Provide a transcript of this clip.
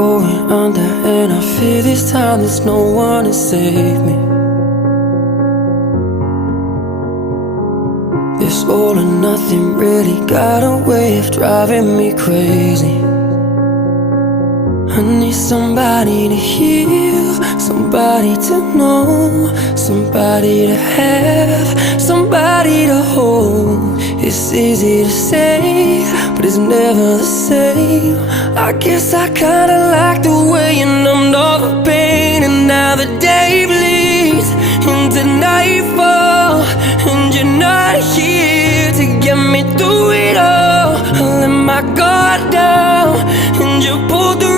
going under, and I fear this time there's no one to save me. This all or nothing really got a way of driving me crazy. I need somebody to heal, somebody to know, somebody to have, somebody to hold. It's easy to say, but it's never the same. I guess I kinda like the way you numbed all the pain, and now the day bleeds into nightfall, and you're not here to get me through it all. I let my guard down, and you pulled the